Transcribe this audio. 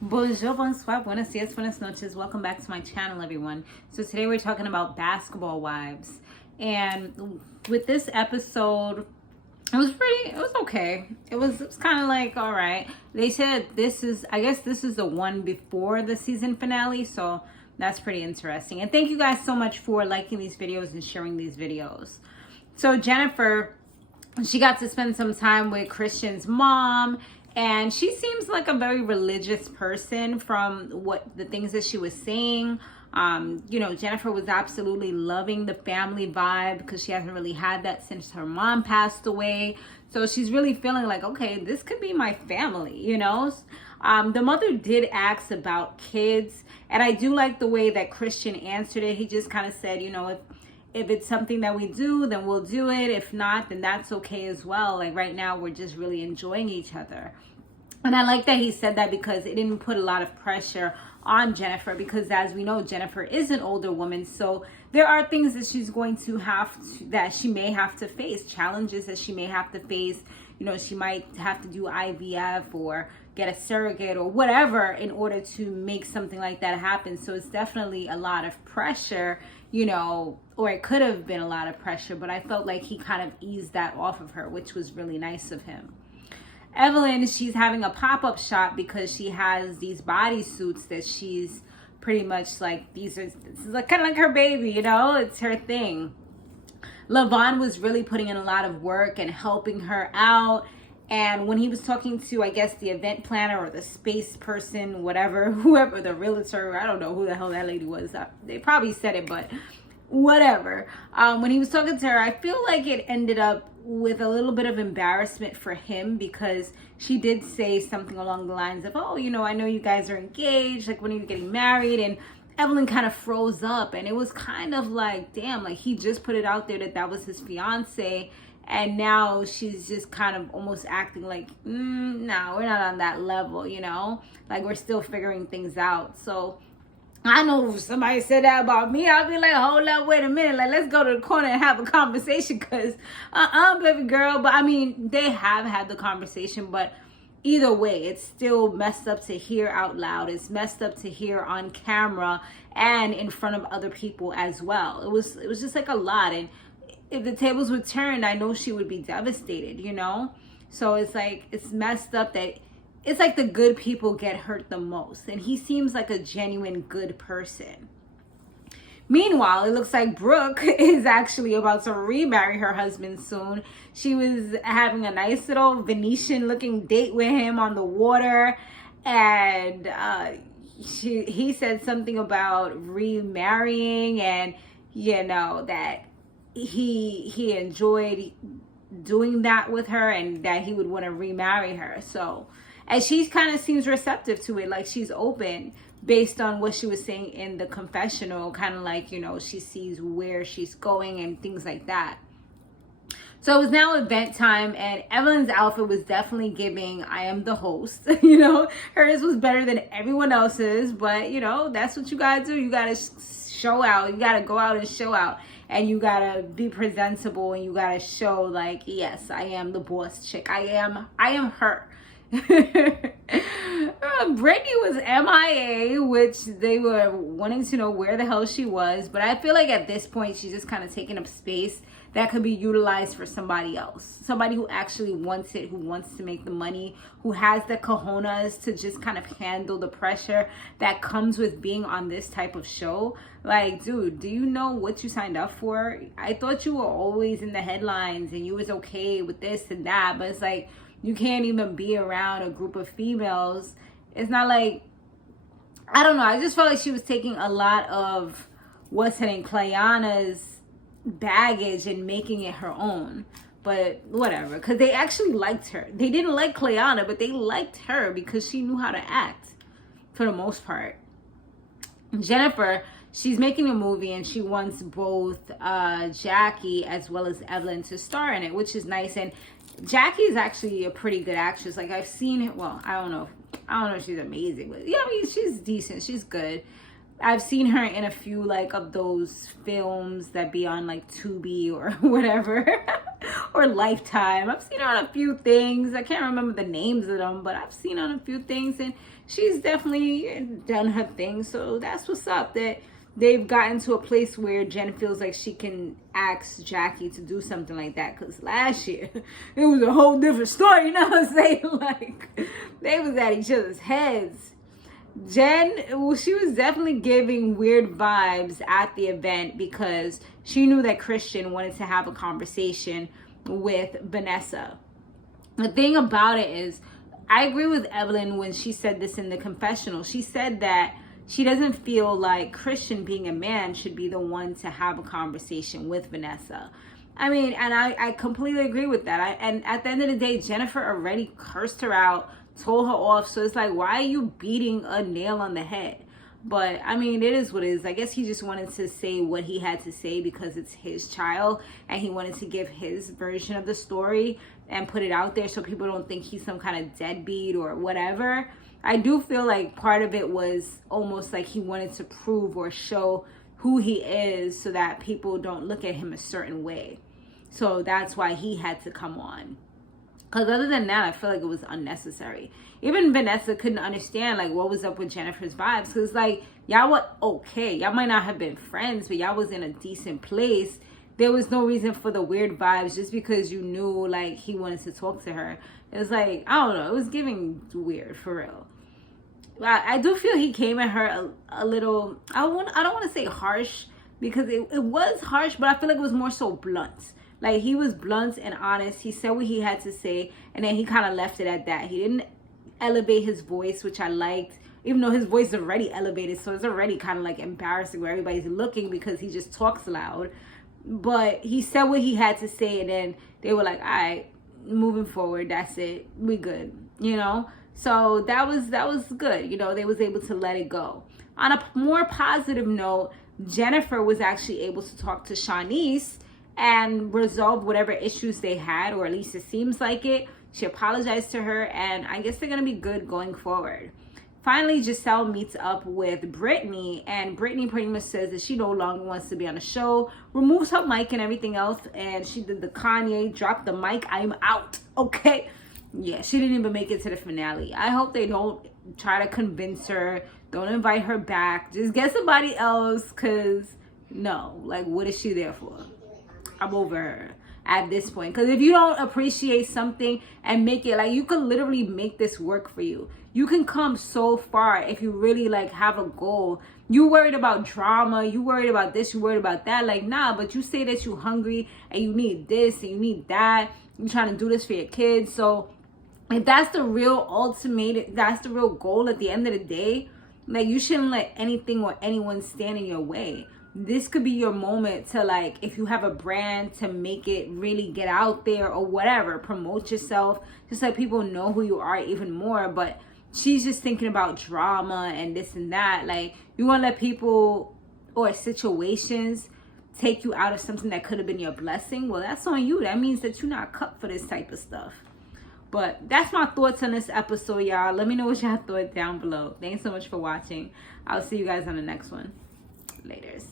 Bonjour, bonsoir, buenos dias, buenas noches. Welcome back to my channel, everyone. So today we're talking about basketball wives. And with this episode, it was okay. It was kind of like, all right. They said I guess this is the one before the season finale. So that's pretty interesting. And thank you guys so much for liking these videos and sharing these videos. So Jennifer, she got to spend some time with Christian's mom, and she seems like a very religious person from what the things that she was saying. Jennifer was absolutely loving the family vibe because she hasn't really had that since her mom passed away. So she's really feeling like, okay, this could be my family, The mother did ask about kids, and I do like the way that Christian answered it. He just kind of said, if it's something that we do, then we'll do it. If not, then that's okay as well. Like right now, we're just really enjoying each other. And I like that he said that because it didn't put a lot of pressure on Jennifer, because as we know, Jennifer is an older woman. So there are things that she's going to that she may have to face, challenges that she may have to face. She might have to do IVF or get a surrogate or whatever in order to make something like that happen. So it's definitely a lot of pressure, or it could have been a lot of pressure, but I felt like he kind of eased that off of her, which was really nice of him. Evelyn, she's having a pop-up shop because she has these bodysuits that she's pretty much like, this is like, kind of like her baby, it's her thing. Levaughn was really putting in a lot of work and helping her out. And when he was talking to, I guess, the event planner or the space person, whatever, whoever, the realtor, I don't know who the hell that lady was. They probably said it, but whatever. When he was talking to her, I feel like it ended up with a little bit of embarrassment for him, because she did say something along the lines of, oh, I know you guys are engaged. Like, when are you getting married? And Evelyn kind of froze up, and it was kind of like, damn, like he just put it out there that was his fiance. And now she's just kind of almost acting like, no, we're not on that level, like we're still figuring things out. So I know if somebody said that about me, I'll be like, hold up, wait a minute. Like, let's go to the corner and have a conversation, because baby girl. But I mean, they have had the conversation, but either way, it's still messed up to hear out loud. It's messed up to hear on camera and in front of other people as well. It was just like a lot. And if the tables were turned, I know she would be devastated, So it's like, it's messed up that it's like the good people get hurt the most. And he seems like a genuine good person. Meanwhile, it looks like Brooke is actually about to remarry her husband soon. She was having a nice little Venetian looking date with him on the water. And he said something about remarrying, and, that he enjoyed doing that with her and that he would want to remarry her. So, and she kind of seems receptive to it, like she's open based on what she was saying in the confessional, kind of like, she sees where she's going and things like that. So it was now event time, and Evelyn's outfit was definitely giving, I am the host. Hers was better than everyone else's, but that's what you gotta do. You gotta show out. You gotta go out and show out. And you gotta be presentable, and you gotta show like, yes, I am the boss chick. I am her. Brittany was MIA, which they were wanting to know where the hell she was. But I feel like at this point, she's just kind of taking up space that could be utilized for somebody else. Somebody who actually wants it, who wants to make the money, who has the cojones to just kind of handle the pressure that comes with being on this type of show. Like, dude, do you know what you signed up for? I thought you were always in the headlines and you was okay with this and that, but it's like, you can't even be around a group of females. It's not like, I don't know. I just felt like she was taking a lot of what's in Clayana's baggage and making it her own. But whatever, because they actually liked her. They didn't like Clayana, but they liked her because she knew how to act for the most part. Jennifer, she's making a movie, and she wants both Jackie as well as Evelyn to star in it, which is nice. And Jackie is actually a pretty good actress. Like, I've seen it. Well, I don't know if she's amazing, but yeah, I mean, she's decent. She's good. I've seen her in a few like of those films that be on like Tubi or whatever, or Lifetime. I've seen her on a few things. I can't remember the names of them, but I've seen her on a few things, and she's definitely done her thing. So that's what's up, that they've gotten to a place where Jen feels like she can ask Jackie to do something like that. Because last year, it was a whole different story, you know what I'm saying? Like, they was at each other's heads. Jen, well, she was definitely giving weird vibes at the event because she knew that Christian wanted to have a conversation with Vanessa. The thing about it is, I agree with Evelyn when she said this in the confessional. She said that she doesn't feel like Christian, being a man, should be the one to have a conversation with Vanessa. I mean, and I completely agree with that. And at the end of the day, Jennifer already cursed her out, told her off. So it's like, why are you beating a nail on the head? But I mean, it is what it is. I guess he just wanted to say what he had to say because it's his child, and he wanted to give his version of the story and put it out there so people don't think he's some kind of deadbeat or whatever. I do feel like part of it was almost like he wanted to prove or show who he is so that people don't look at him a certain way. So that's why he had to come on. Because other than that, I feel like it was unnecessary. Even Vanessa couldn't understand, like, what was up with Jennifer's vibes. Because, like, y'all were okay. Y'all might not have been friends, but y'all was in a decent place. There was no reason for the weird vibes just because you knew, like, he wanted to talk to her. It was like, I don't know. It was giving weird, for real. I do feel he came at her a little, I don't want to say harsh, because it was harsh, but I feel like it was more so blunt. Like, he was blunt and honest. He said what he had to say, and then he kind of left it at that. He didn't elevate his voice, which I liked, even though his voice is already elevated, so it's already kind of like embarrassing where everybody's looking because he just talks loud. But he said what he had to say, and then they were like, all right, moving forward, that's it, we good, you know? So that was good, you know. They was able to let it go. On a more positive note, Jennifer was actually able to talk to Shanice and resolve whatever issues they had, or at least it seems like it. She apologized to her, and I guess they're gonna be good going forward. Finally, Giselle meets up with Brittany, and Brittany pretty much says that she no longer wants to be on the show, removes her mic and everything else, and she did the Kanye, drop the mic, I'm out, okay? Yeah, she didn't even make it to the finale. I hope they don't try to convince her, don't invite her back, just get somebody else, because no, like, what is she there for? I'm over her at this point. Because if you don't appreciate something and make it, like, you could literally make this work for you. You can come so far if you really, like, have a goal. You worried about drama, you worried about this, you worried about that. Like, nah, but you say that you're hungry and you need this and you need that. You're trying to do this for your kids. So if that's the real ultimate, that's the real goal at the end of the day, like, you shouldn't let anything or anyone stand in your way. This could be your moment to, like, if you have a brand, to make it really get out there or whatever, promote yourself, just let people know who you are even more. But she's just thinking about drama and this and that. Like, you want to let people or situations take you out of something that could have been your blessing. Well, that's on you. That means that you're not cut for this type of stuff. But that's my thoughts on this episode, y'all. Let me know what y'all thought down below. Thanks so much for watching. I'll see you guys on the next one. Laters.